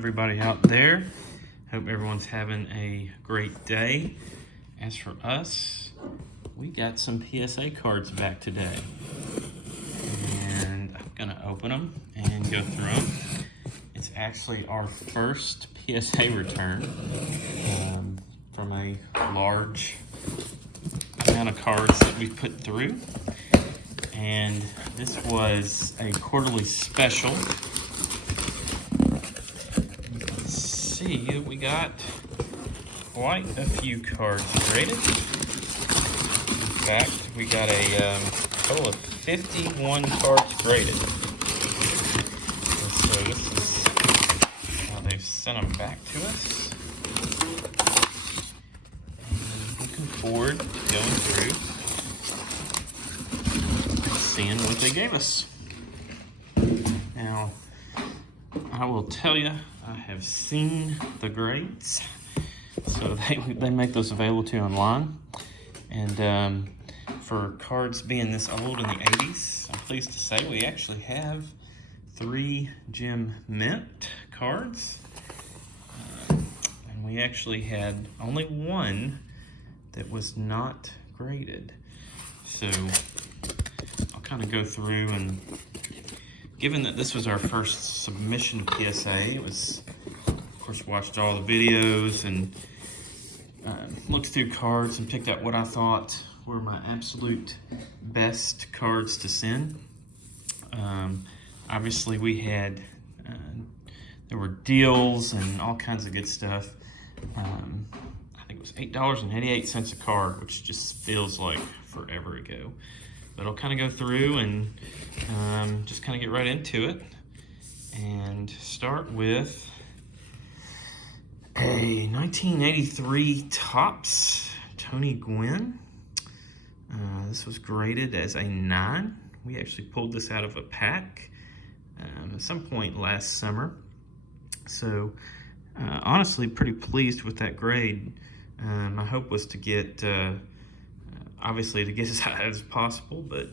everybody out there? Hope everyone's having a great day. As for us, we got some PSA cards back today. And I'm gonna open them and go through them. It's actually our first PSA return from a large amount of cards that we put through. And this was a quarterly special. You can see we got quite a few cards graded. In fact, we got a total of 51 cards graded. And so this is how they've sent them back to us. And looking forward to going through seeing what they gave us. Now, I will tell you, I have seen the grades, so they make those available to you online. And for cards being this old in the 80s, I'm pleased to say we actually have 3 Gem Mint cards. And we actually had only one that was not graded. So kind of go through, and given that this was our first submission to PSA, it was, of course, watched all the videos and looked through cards and picked out what I thought were my absolute best cards to send. Obviously we had there were deals and all kinds of good stuff. I think it was $8.88 a card, which just feels like forever ago. But I'll kind of go through and just kind of get right into it and start with a 1983 Topps Tony Gwynn. This was graded as a 9. We actually pulled this out of a pack at some point last summer. So honestly, pretty pleased with that grade. My hope was to get obviously to get as high as possible, but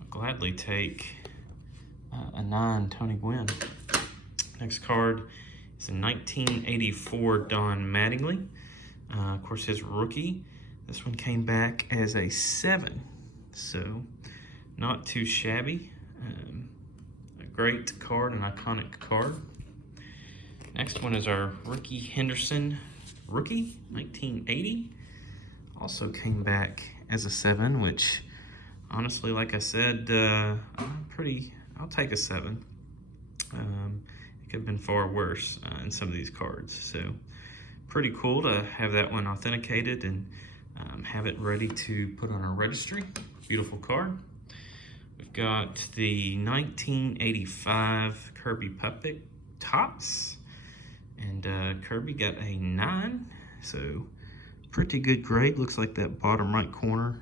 I'll gladly take a 9 Tony Gwynn. Next card is a 1984 Don Mattingly. Of course, his rookie. This one came back as a 7, so not too shabby. A great card, an iconic card. Next one is our Ricky Henderson rookie, 1980. Also came back as a 7, which honestly, like I said, I'll take a 7. It could have been far worse in some of these cards. So pretty cool to have that one authenticated and have it ready to put on our registry. Beautiful card. We've got the 1985 Kirby Puppet Topps, and Kirby got a 9. So pretty good grade. Looks like that bottom right corner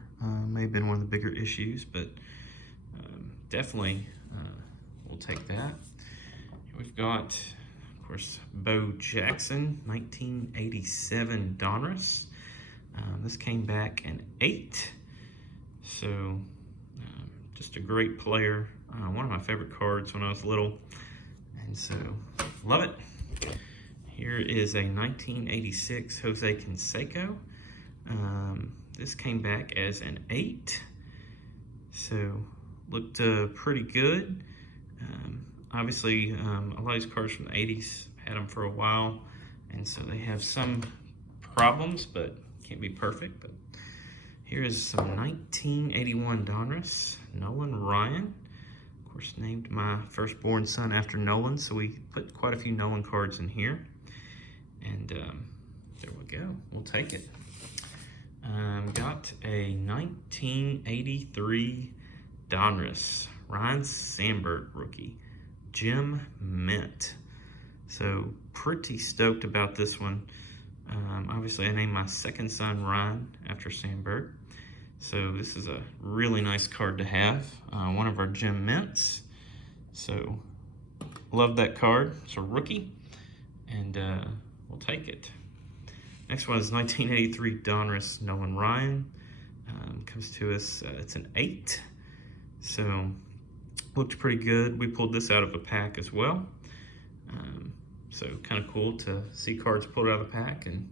may have been one of the bigger issues, but definitely we'll take that. We've got, of course, Bo Jackson, 1987 Donruss. This came back an 8, so just a great player. One of my favorite cards when I was little, and so love it. Here is a 1986 Jose Canseco. This came back as an 8, so looked pretty good. Obviously, a lot of these cards from the 80s had them for a while, and so they have some problems, but can't be perfect. But here is some 1981 Donruss, Nolan Ryan. Of course, named my firstborn son after Nolan, so we put quite a few Nolan cards in here. And there we go, we'll take it. Got a 1983 Donruss, Ryan Sandberg rookie, Gem Mint. So pretty stoked about this one. Obviously, I named my second son Ryan after Sandberg. So this is a really nice card to have, one of our Gem Mints. So love that card. It's a rookie, and we'll take it. Next one is 1983 Donruss Nolan Ryan. Comes to us, it's an 8. So looked pretty good. We pulled this out of a pack as well. So kind of cool to see cards pulled out of the pack. And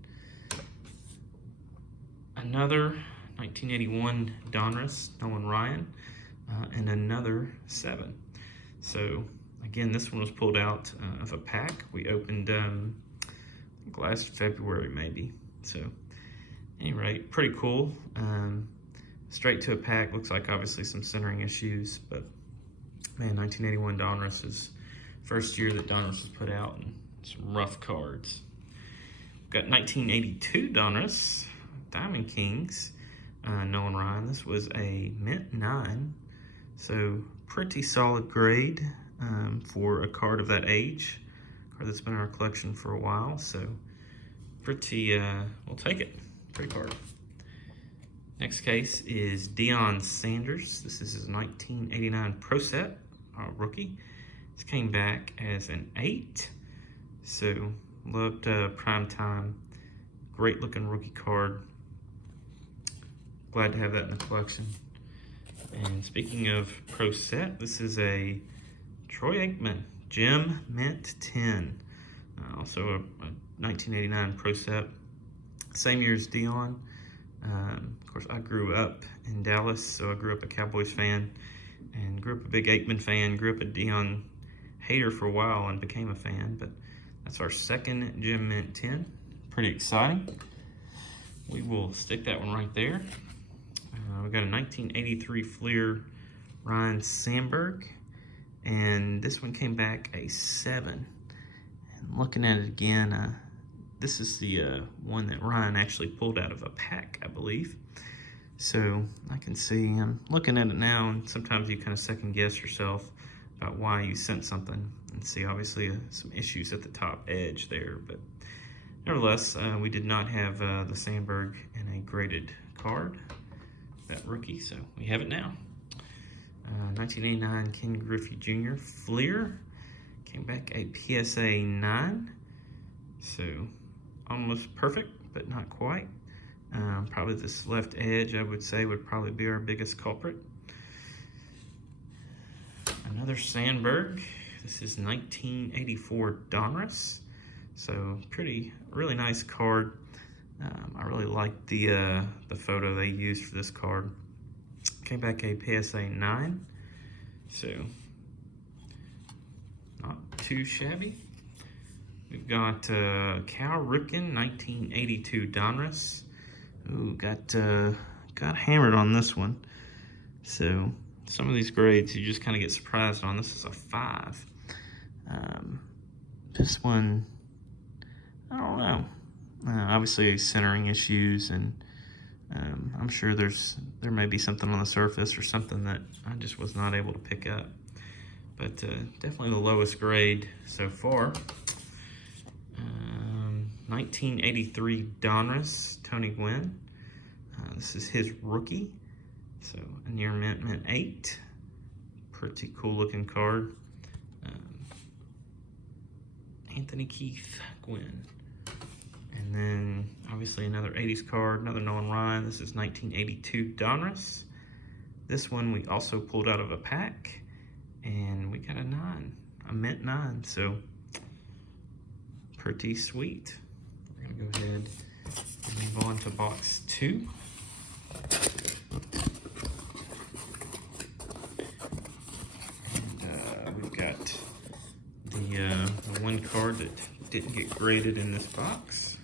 another 1981 Donruss, Nolan Ryan, and another 7. So again, this one was pulled out of a pack. We opened I think last February maybe. So at any rate, pretty cool. Straight to a pack. Looks like obviously some centering issues, but man, 1981 Donruss is first year that Donruss was put out, and some rough cards. We've got 1982 Donruss, Diamond Kings, Nolan Ryan. This was a mint 9, so pretty solid grade for a card of that age. Card that's been in our collection for a while, so pretty, we'll take it. Pretty card. Next case is Deion Sanders. This is his 1989 Pro Set, rookie. This came back as an 8, so loved prime time. Great looking rookie card. Glad to have that in the collection. And speaking of Pro Set, this is a Troy Aikman Gem Mint 10. Also a 1989 Pro Set. Same year as Deion. Of course, I grew up in Dallas, so I grew up a Cowboys fan and grew up a big Aikman fan. Grew up a Deion hater for a while and became a fan, but that's our second Gem Mint 10. Pretty exciting. We will stick that one right there. We got a 1983 Fleer Ryan Sandberg, and this one came back a 7. And looking at it again, this is the one that Ryan actually pulled out of a pack, I believe. So I can see, I'm looking at it now, and sometimes you kind of second guess yourself about why you sent something, and see obviously some issues at the top edge there. But nevertheless, we did not have the Sandberg in a graded card, that rookie, so we have it now. 1989 Ken Griffey Jr. Fleer, came back a PSA 9, so almost perfect, but not quite. Probably this left edge, I would say, would probably be our biggest culprit. Another Sandberg. This is 1984 Donruss. So really nice card. I really like the photo they used for this card. Came back a PSA 9, so not too shabby. We've got Cal Ripken 1982 Donruss. Ooh, got hammered on this one. So some of these grades you just kind of get surprised on. This is a 5. This one, I don't know. Obviously centering issues, and I'm sure there may be something on the surface or something that I just was not able to pick up. But definitely the lowest grade so far. 1983 Donruss, Tony Gwynn. This is his rookie, so a near mint 8. Pretty cool looking card. Anthony Keith Gwynn. And then obviously another 80s card, another Nolan Ryan. This is 1982 Donruss. This one we also pulled out of a pack, and we got a 9, a mint 9. So pretty sweet. We're gonna go ahead and move on to box 2. And we've got the one card that didn't get graded in this box.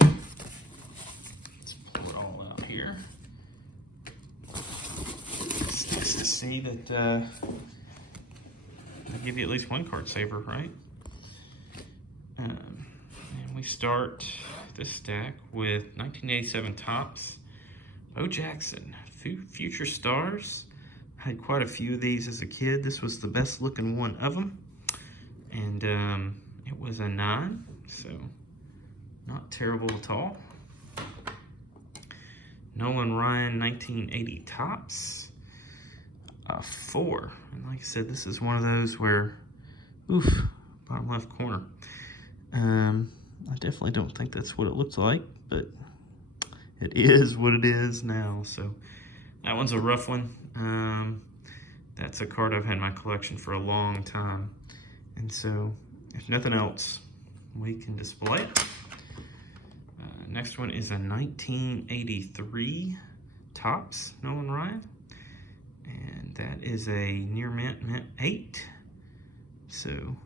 Let's pull it all out here. It's nice to see that I give you at least one card saver, right? And we start this stack with 1987 Topps, Bo Jackson, Future Stars. I had quite a few of these as a kid. This was the best looking one of them. And it was a 9, so not terrible at all. Nolan Ryan 1980 Topps, 4. And like I said, this is one of those where, oof, bottom left corner. I definitely don't think that's what it looks like, but it is what it is now. So that one's a rough one. that's a card I've had in my collection for a long time. And so, if nothing else, we can display it. Next one is a 1983 Topps Nolan Ryan. And that is a near mint 8. So,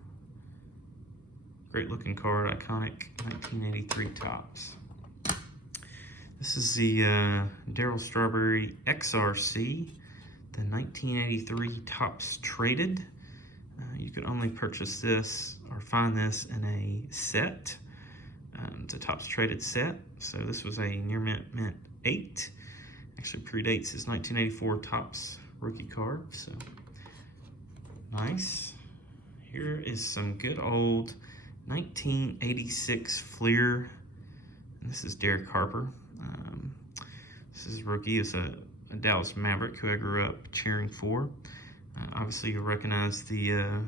great looking card, iconic 1983 Topps. This is the Darryl Strawberry XRC, the 1983 Topps Traded. You could only purchase this or find this in a set. It's a Topps Traded set. So this was a near mint 8. Actually predates his 1984 Topps rookie card. So nice. Here is some good old 1986 Fleer. And this is Derek Harper. This is rookie. It's a Dallas Maverick who I grew up cheering for. Obviously, you'll recognize the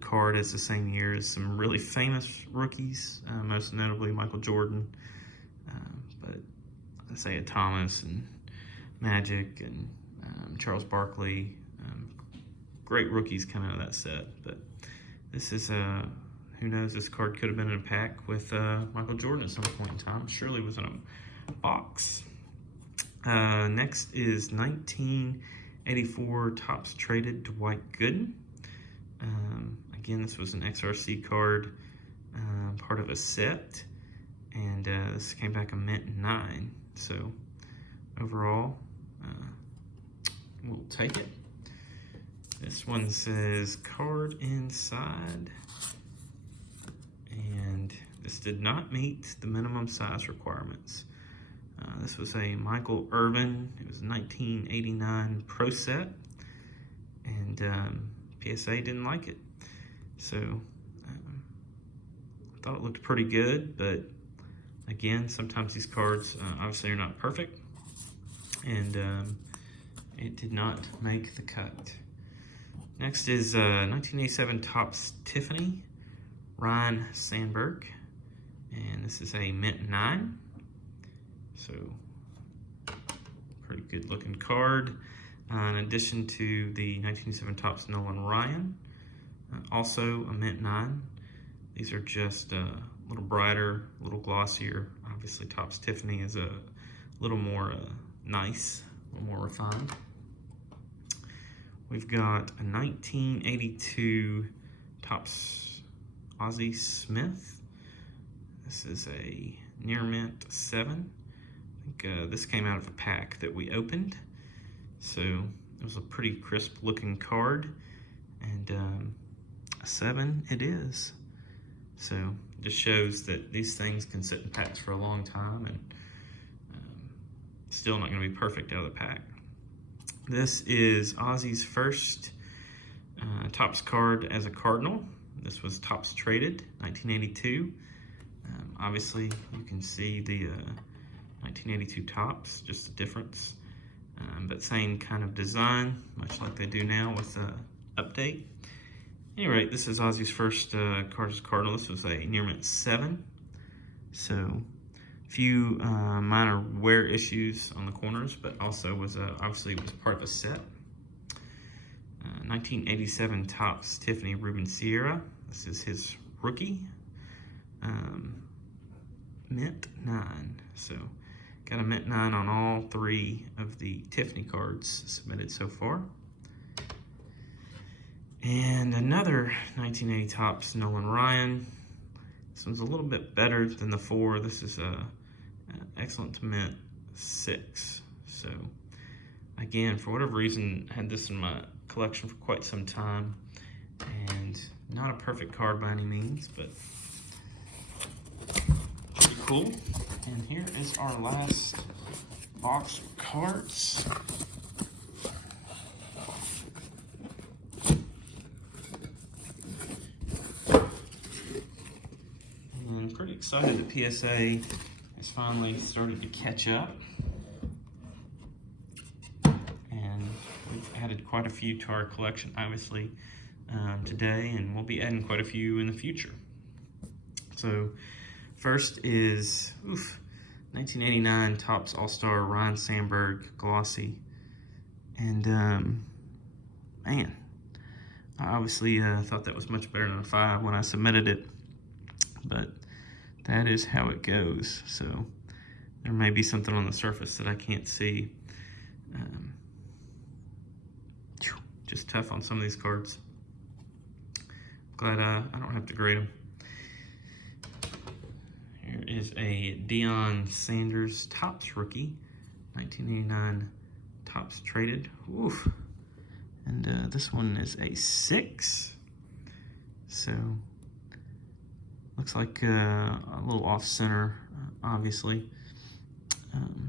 card as the same year as some really famous rookies, most notably Michael Jordan, but Isaiah Thomas and Magic and Charles Barkley. Great rookies coming out of that set. But this is who knows? This card could have been in a pack with Michael Jordan at some point in time. Surely was in a box. Next is 1984 Topps Traded Dwight Gooden. Again, this was an XRC card, part of a set, and this came back a mint 9. So overall, we'll take it. This one says card inside, and this did not meet the minimum size requirements. This was a Michael Irvin. It was a 1989 Pro Set, and PSA didn't like it. So I thought it looked pretty good, but again, sometimes these cards obviously are not perfect, and it did not make the cut. Next is 1987 Topps Tiffany Ryan Sandberg, and this is a mint 9. So, pretty good looking card. In addition to the 1987 Topps Nolan Ryan, also a mint 9. These are just a little brighter, a little glossier. Obviously, Topps Tiffany is a little more nice, a little more refined. We've got a 1982 Topps Ozzie Smith. This is a near mint 7. I think this came out of a pack that we opened, so it was a pretty crisp looking card, and a 7 it is. So it just shows that these things can sit in packs for a long time and still not going to be perfect out of the pack. This is Ozzie's first Topps card as a Cardinal. This was Topps Traded, 1982. Obviously, you can see the 1982 Topps, just the difference, but same kind of design, much like they do now with the update. Anyway, this is Ozzie's first card as Cardinal. This was a near mint 7, so a few minor wear issues on the corners, but also was obviously was part of a set. 1987 Topps Tiffany Ruben Sierra. This is his rookie, mint 9. So got a mint 9 on all 3 of the Tiffany cards submitted so far. And another 1980 Topps Nolan Ryan. This one's a little bit better than the 4. This is a excellent to mint 6. So again, for whatever reason, I had this in my collection for quite some time, and not a perfect card by any means, but pretty cool. And here is our last box of cards. And I'm pretty excited that PSA has finally started to catch up. And we've added quite a few to our collection, obviously, today, and we'll be adding quite a few in the future. So first is 1989 Topps All-Star Ryan Sandberg Glossy. And man, I obviously thought that was much better than a 5 when I submitted it, but that is how it goes. So there may be something on the surface that I can't see. Just tough on some of these cards. Glad I don't have to grade them. Here is a Deion Sanders Topps rookie, 1989 Topps traded. Oof. And this one is a 6. So looks like a little off center, obviously.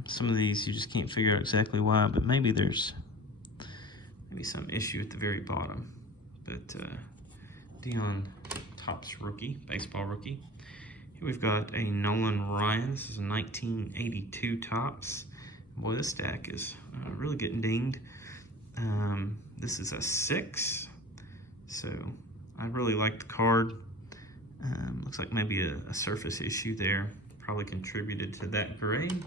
Some of these you just can't figure out exactly why, but maybe there's some issue at the very bottom. But Deion Topps rookie, baseball rookie. Here we've got a Nolan Ryan. This is a 1982 Topps. Boy, this stack is really getting dinged. This is a 6. So I really like the card. Looks like maybe a surface issue there probably contributed to that grade.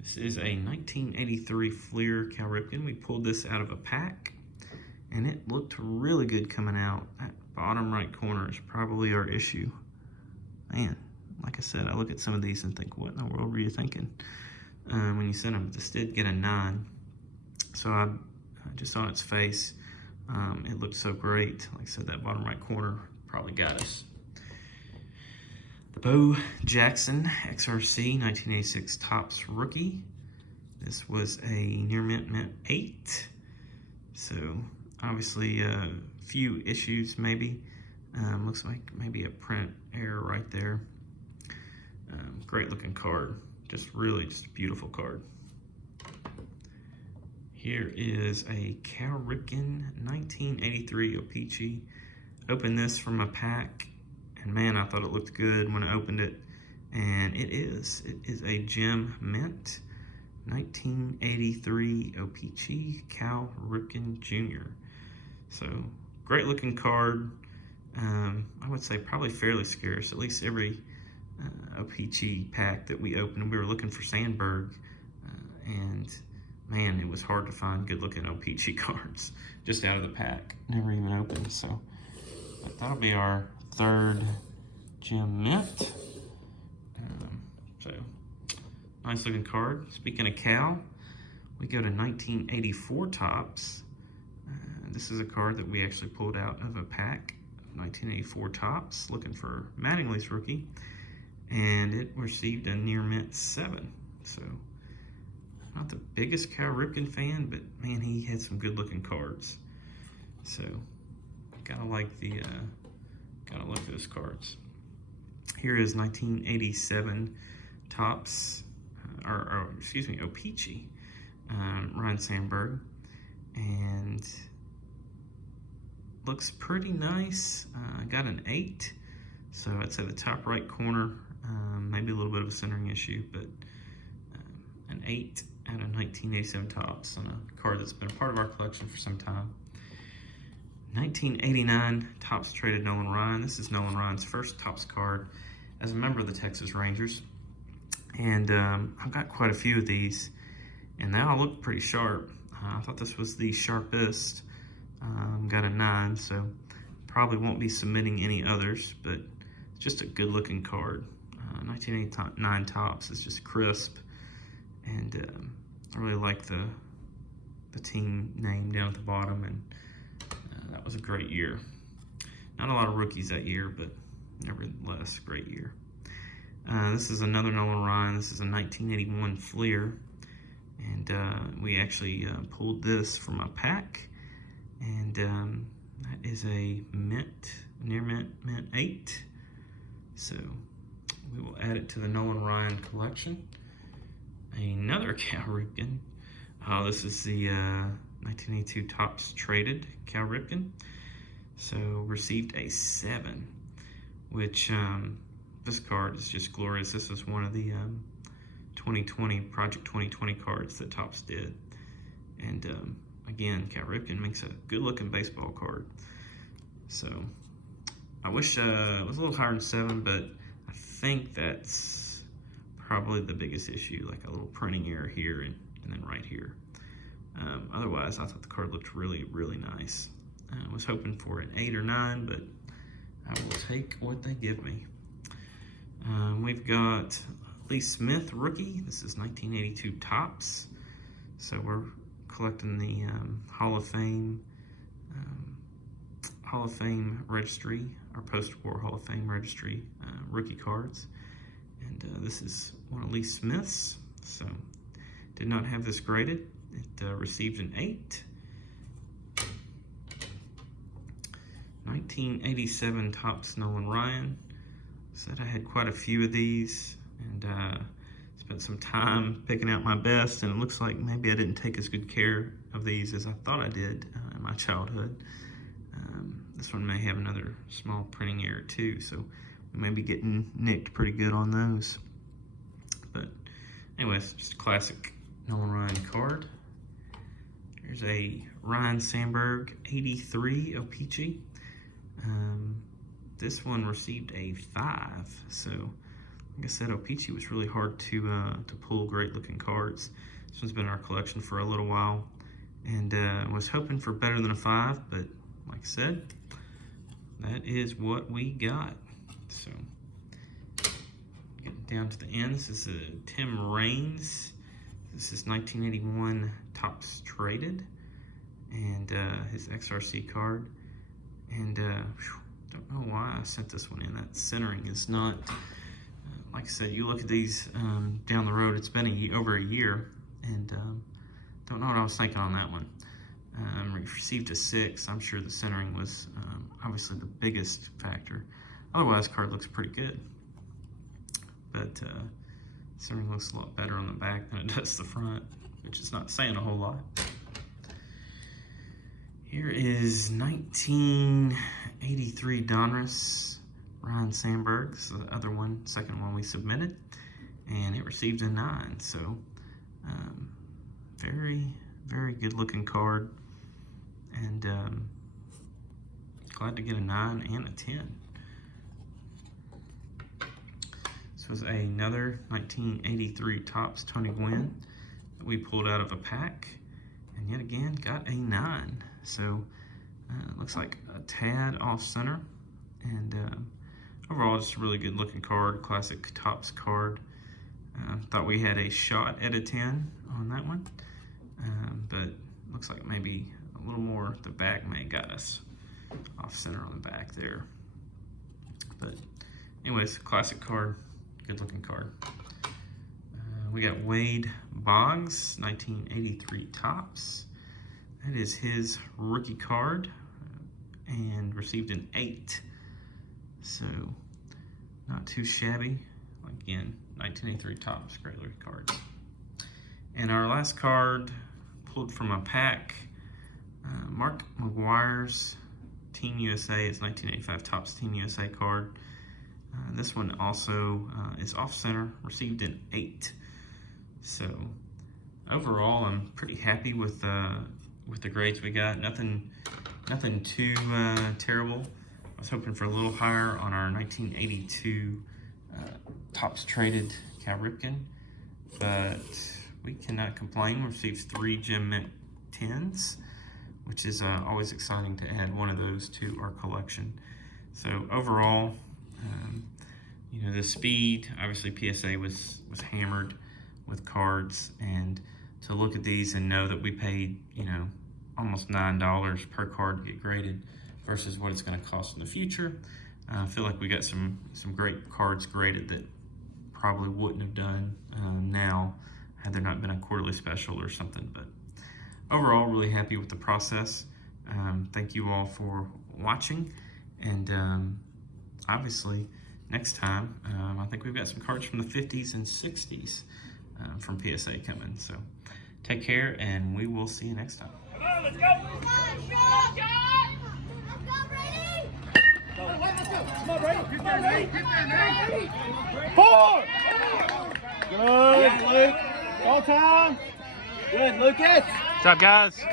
This is a 1983 Fleer Cal Ripken. We pulled this out of a pack, and it looked really good coming out. That bottom right corner is probably our issue. Man, like I said, I look at some of these and think, what in the world were you thinking when you sent them? This did get a 9. So I just on its face, it looked so great. Like I said, that bottom right corner probably got us. The Bo Jackson XRC 1986 Topps rookie. This was a near mint 8. So obviously a few issues maybe. Looks like maybe a print error right there. Great looking card. Just a beautiful card. Here is a Cal Ripken 1983 O-Pee-Chee. Opened this from a pack, and man, I thought it looked good when I opened it, and it is. It is a gem mint 1983 O-Pee-Chee Cal Ripken Jr. So great looking card. I would say probably fairly scarce. At least every O-Pee-Chee pack that we opened, we were looking for Sandberg, and man, it was hard to find good looking O-Pee-Chee cards just out of the pack. Never even opened. So but that'll be our 3rd gem mint. So nice looking card. Speaking of Cal, we go to 1984 Topps. This is a card that we actually pulled out of a pack. 1984 Topps, looking for Mattingly's rookie, and it received a near mint 7. So not the biggest Cal Ripken fan, but man, he had some good looking cards. So gotta like those cards. Here is 1987 Topps, excuse me, O-Pee-Chee, Ryan Sandberg, and looks pretty nice. Got an 8, so I'd say the top right corner, maybe a little bit of a centering issue, but an 8 out of 1987 Topps on a card that's been a part of our collection for some time. 1989 Topps traded Nolan Ryan. This is Nolan Ryan's first Topps card as a member of the Texas Rangers. And I've got quite a few of these, and they all look pretty sharp. I thought this was the sharpest. Got a 9, so probably won't be submitting any others, but it's just a good looking card. 1989 Topps is just crisp, and I really like the team name down at the bottom, and that was a great year. Not a lot of rookies that year, but nevertheless, great year. This is another Nolan Ryan. This is a 1981 Fleer, and we actually pulled this from a pack, and that is a near mint 8. So we will add it to the Nolan Ryan collection. Another Cal Ripken. This is the 1982 Topps traded Cal Ripken. So received a 7, which this card is just glorious. This is one of the 2020 Project 2020 cards that Topps did, and again, Cal Ripken makes a good looking baseball card. So I wish it was a little higher than 7, but I think that's probably the biggest issue, like a little printing error here and then right here. Otherwise, I thought the card looked really, really nice. I was hoping for an 8 or 9, but I will take what they give me. We've got Lee Smith rookie. This is 1982 Topps. So we're collecting the Hall of Fame registry, our post-war Hall of Fame registry rookie cards. And this is one of Lee Smith's. So did not have this graded. It received an 8. 1987 Topps Nolan Ryan. Said I had quite a few of these, and spent some time picking out my best, and it looks like maybe I didn't take as good care of these as I thought I did in my childhood. This one may have another small printing error too, so we may be getting nicked pretty good on those. But anyways, just a classic Nolan Ryan card. Here's a Ryan Sandberg 83 O-Pee-Chee. This one received a 5, so like I said, O-Pee-Chee was really hard to pull great looking cards. This one's been in our collection for a little while, and was hoping for better than a 5, but like I said, that is what we got. So getting down to the end, this is a Tim Raines. This is 1981 Topps Traded, and his XRC card. And don't know why I sent this one in. That centering is not, like I said, you look at these down the road, it's been over a year, and don't know what I was thinking on that one. Received a 6. I'm sure the centering was obviously the biggest factor. Otherwise, card looks pretty good. But centering looks a lot better on the back than it does the front, which is not saying a whole lot. Here is 1983 Donruss Ryan Sandberg. This is the other one, second one we submitted, and it received a 9. So very, very good looking card, and glad to get a 9 and a 10. This was another 1983 Topps Tony Gwynn that we pulled out of a pack, and yet again got a 9. So it looks like a tad off center, and overall just a really good looking card, classic Topps card. Thought we had a shot at a 10 on that one, but looks like maybe a little more, the back may have got us off center on the back there. But anyways, classic card, good looking card. We got Wade Boggs, 1983 Topps. That is his rookie card, and received an 8. So not too shabby. Again, 1983 Topps, great looking cards. And our last card, pulled from a pack, Mark McGwire's Team USA. It's 1985 Topps Team USA card. This one also is off center, received an 8. So overall, I'm pretty happy with the grades we got. Nothing too terrible. I was hoping for a little higher on our 1982 Topps Traded Cal Ripken, but we cannot complain. We received 3 Gem Mint 10s, which is always exciting to add one of those to our collection. So overall, you know, the speed, obviously PSA was hammered with cards, and to look at these and know that we paid, you know, almost $9 per card to get graded versus what it's going to cost in the future. I feel like we got some great cards graded that probably wouldn't have done now had there not been a quarterly special or something. But overall, really happy with the process. Thank you all for watching, and obviously next time I think we've got some cards from the 50s and 60s from PSA coming. So take care, and we will see you next time. Come on, let's go! Let's go, Brady! Come on, Brady! Get there, Brady! 4! Good, Luke. All time. Good, Lucas. What's up, guys?